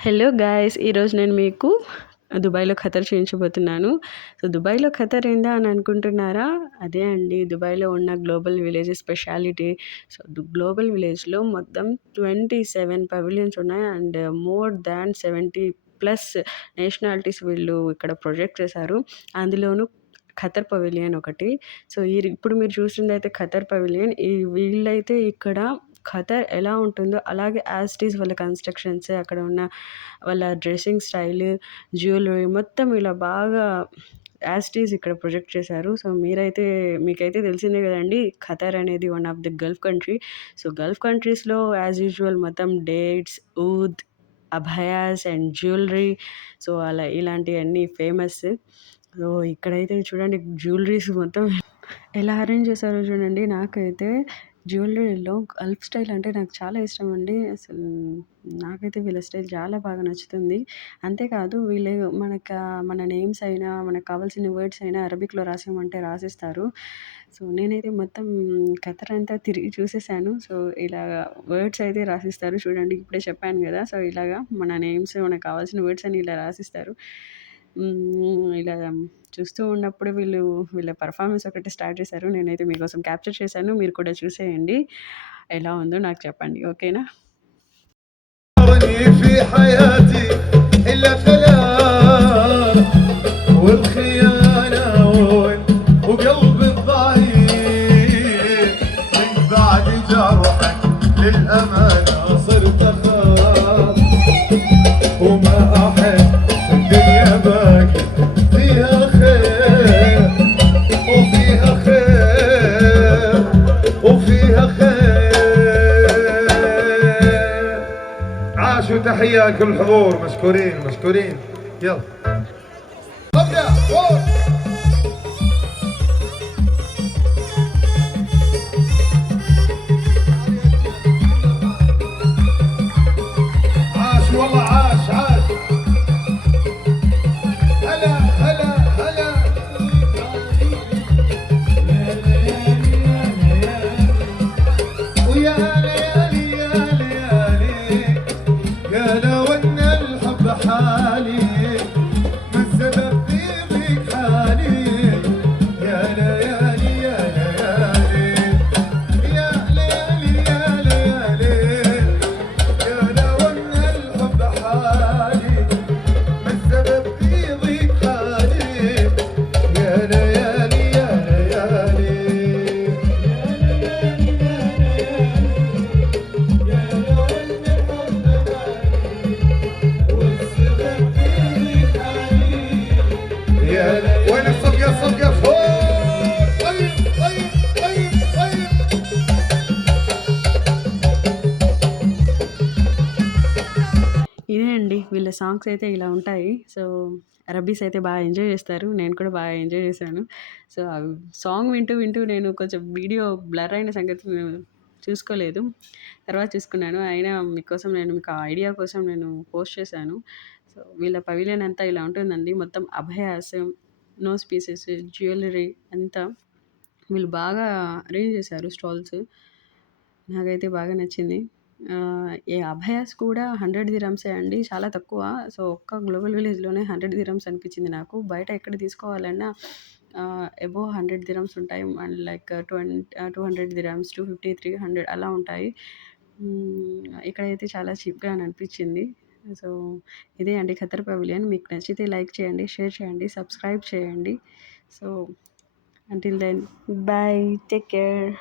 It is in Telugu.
Hello guys! ఈరోజు నేను మీకు దుబాయ్‌లో ఖతర్ చూయించబోతున్నాను. సో, దుబాయ్‌లో ఖతర్ ఏందా అని అనుకుంటున్నారా? అదే అండి దుబాయ్‌లో ఉన్న global village speciality. So, global విలేజ్‌లో మొత్తం 27 పెవిలియన్స్ ఉన్నాయి. And more than 70 plus nationalities వీళ్ళు ఇక్కడ ప్రొజెక్ట్ చేశారు. అందులోనూ ఖతర్ పవిలియన్ ఒకటి. సో, ఇప్పుడు మీరు చూసిందైతే ఖతర్ పవిలియన్. వీళ్ళైతే ఇక్కడ ఖతర్ ఎలా ఉంటుందో అలాగే యాజ్ ఇట్ ఈజ్ వాళ్ళ కన్‌స్ట్రక్షన్స్, అక్కడ ఉన్న వాళ్ళ డ్రెస్సింగ్ స్టైల్, జ్యువెలరీ మొత్తం ఇలా బాగా యాజ్ ఇట్ ఈజ్ ఇక్కడ ప్రొజెక్ట్ చేశారు. సో, మీకైతే తెలిసిందే కదండీ! ఖతర్ అనేది one of the Gulf country. So, Gulf కంట్రీస్‌లో యాజ్ యూజువల్ మొత్తం డేట్స్, ఊద్, అబయాస్ అండ్ జ్యువెలరీ. సో, అలా ఇలాంటివన్నీ ఫేమస్. సో, ఇక్కడైతే చూడండి జ్యువెలరీస్ మొత్తం ఎలా అరేంజ్ చేశారో చూడండి. నాకైతే జ్యువెలరీలో గల్ఫ్ స్టైల్ అంటే నాకు చాలా ఇష్టమండి. అసలు నాకైతే వీళ్ళ స్టైల్ చాలా బాగా నచ్చుతుంది. అంతేకాదు వీళ్ళు మన నేమ్స్ అయినా, మనకు కావాల్సిన వర్డ్స్ అయినా అరబిక్‌లో రాసివ్వమంటే రాసిస్తారు. సో, నేనైతే మొత్తం ఖతర్ అంతా తిరిగి చూసేసాను. సో, ఇలా వర్డ్స్ అయితే రాసిస్తారు. చూడండి ఇప్పుడే చెప్పాను గదా! సో, ఇలాగా మన నేమ్స్, మనకు కావాల్సిన వర్డ్స్ అని ఇలా రాసిస్తారు. ఇలా చూస్తూ ఉన్నప్పుడు వీళ్ళ పెర్ఫార్మన్స్ ఒకటి స్టార్ట్ చేశారు. నేనైతే మీకోసం క్యాప్చర్ చేశాను. మీరు కూడా చూసేయండి. ఎలా ఉందో నాకు చెప్పండి. ఓకేనా? في حياتي إلا ثلاث والخيانة وقلب الضعيف من بعد جرحك للأمانة صرت أخاف وما أحب الدنيا باقي فيها خير وفيها خير وفيها خير. عاشوا تحياتكم الحضور مشكورين مشكورين. يلا عاش والله عاش عاش. هلا هلا هلا ويا ليالي يا ليالي يا لو ان الحب حالي من سبب في ضيق حالي يا ليالي يا ليالي يا ليالي يا ليالي يا لو ان الحب حالي من سبب في ضيق حالي يا ليالي يا ليالي وين الصفقة الصفقة فوق. طيب طيب طيب طيب ఇదే అండి వీళ్ళ సాంగ్స్ అయితే ఇలా ఉంటాయి. సో, అరబీస్ అయితే బాగా ఎంజాయ్ చేస్తారు. నేను కూడా బాగా ఎంజాయ్ చేశాను. సో, సాంగ్ వింటూ నేను కొంచెం వీడియో బ్లర్ అయిన సంగతి నేను చూసుకోలేదు. తర్వాత చూసుకున్నాను. అయినా మీకు ఆ ఐడియా కోసం నేను పోస్ట్ చేశాను. సో, వీళ్ళ పవిలియన్ అంతా ఇలా ఉంటుందండి. మొత్తం అభయాస్, నోస్ పీసెస్, జ్యువెలరీ అంతా వీళ్ళు బాగా అరేంజ్ చేశారు స్టాల్స్. నాకైతే బాగా నచ్చింది. ఈ అభయాస్ కూడా 100 దిరమ్సే అండి. చాలా తక్కువ. సో, ఒక్క గ్లోబల్ విలేజ్‌లోనే 100 దిరమ్స్ అనిపించింది నాకు. బయట ఎక్కడ తీసుకోవాలన్నా అబోవ్ 100 దిరమ్స్ ఉంటాయి. అండ్ లైక్ 200 దిరమ్స్, 250, 300 అలా ఉంటాయి. ఇక్కడైతే చాలా చీప్‌గా అని అనిపించింది. సో, ఇదే అండి ఖతర్ పవిలియన్. మీకు నచ్చితే లైక్ చేయండి, షేర్ చేయండి, సబ్స్క్రైబ్ చేయండి. So, until then bye. Take care.